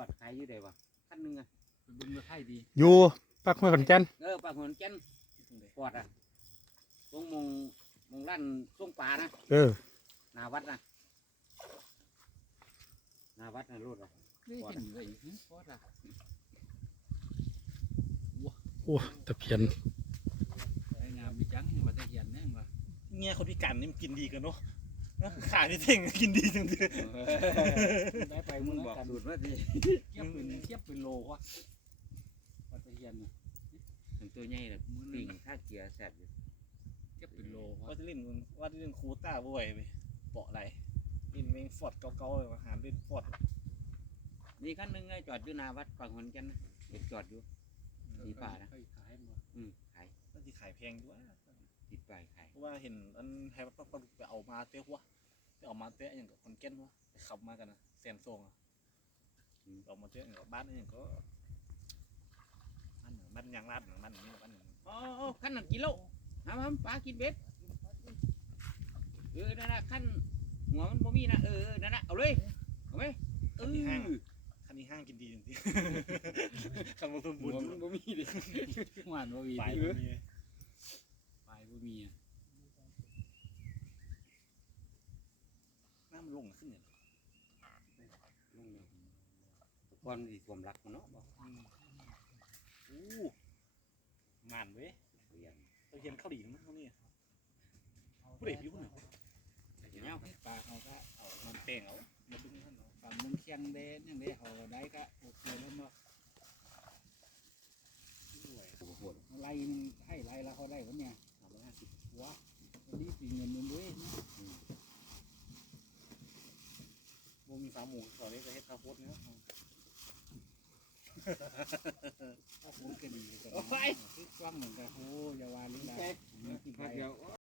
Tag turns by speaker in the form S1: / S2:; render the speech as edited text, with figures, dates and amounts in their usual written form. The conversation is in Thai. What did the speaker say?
S1: อดขายอยู่ได้บ่คันนึงอ่ะ
S2: เป็นบึงละไทยดี
S3: อยู่ปากห้วยขอนแก่น
S1: ปากหนแก่นปอดอ่ะตรงมงร้านส่งปลานะ หน้าวัดนะหน้าวัดนะรถอ่ะ
S2: นี่เห็นเลยพอดอ่ะ
S3: โอ้ตะเพียน
S2: ไอ้งามมีจังมาแต่เหียนแน่งว่ะ
S4: เงี้ยคนพิการนี่มันกินดีกันเนาะขาพี่เท่งกินดีจังเลย
S2: ได้ไป
S1: มึ
S2: มึ
S1: ง
S2: ง
S1: บอก
S2: กัน
S1: ดูดว่าสิ
S2: เทียบเป็นโลวะมาแต่เหียนเนี่ย
S1: ถึงตัวใหญ่เลยปิ่งท่าเกียร์แสบอยู่
S2: เทียบเป็นโลวะ
S4: ว่าจะเล่นคูต้าบ่อยไปเปาะอะไรเล่นเมงฟอร์ดเก่าๆเลยหาเล่นฟอร์ด
S1: มีคันนึงไงจอดอยู่หน้าวัดปากหนแก่นนะเห็นจอดอยู่ มีป่านะ
S2: ขายบ่
S1: ขาย
S4: น่าจะขายแพงด้วย
S1: ติดป้ายขาย
S4: เพราะว่าเห็นอันไฮปักไปเอามาเตะหัวไปเอามาเตะอย่างกับคนแก่นหัวไปขับมากันนะแซมซงอ่ะเอามาเตะอย่างกับบ้านอย่างก็บ้านยางลาดบ้านนี้บ้าน
S1: อ๋อคันนั้นกิโลน้ำปลากินเบ็ดนั่นนะคันหัวมันบ่มีนะนั่นนะเอาเลยเอาไหม
S4: คันนี้ห้างกินดีจริงๆคันมาเพิ่ม
S1: หั
S4: บุ
S1: ว
S4: ญ
S1: มันบ่มีดิ
S2: หวานบ่มี
S4: ไป
S2: ดิ
S4: มี
S2: ไปบ่มีอ่ะ
S4: น้ำลงขึ้นเนี่ย
S1: ลงเลยก่อนสิความรักมันเนาะบอก
S4: งานเว้ย
S1: เรียน
S4: เราเห็นข้าวดีทั้งนั้นนี่ผู้เด็กอยู่คนหนึ่ง
S1: เนี่ย
S2: ปลาเขาก็
S4: เอามันเป่งเอามาดึงท่านเอา
S2: ปลามึงเคียงเด้ยังได้เขาได้ก็โอเคแล้วบ่ ไล่ให้ไล่แล้วเขาได้วันเนี่ย350ว้าวันนี้ปีเงินมันด้วยนะ
S4: โมมีฟาร์มหมูเขาเรียกเฮ็ดข้าวโพดเนี่ย
S2: ถ้าผมก็ดีกันนะคือกว้างเหมือนกันโอ้ยาวาลิลา
S1: เดี๋ยว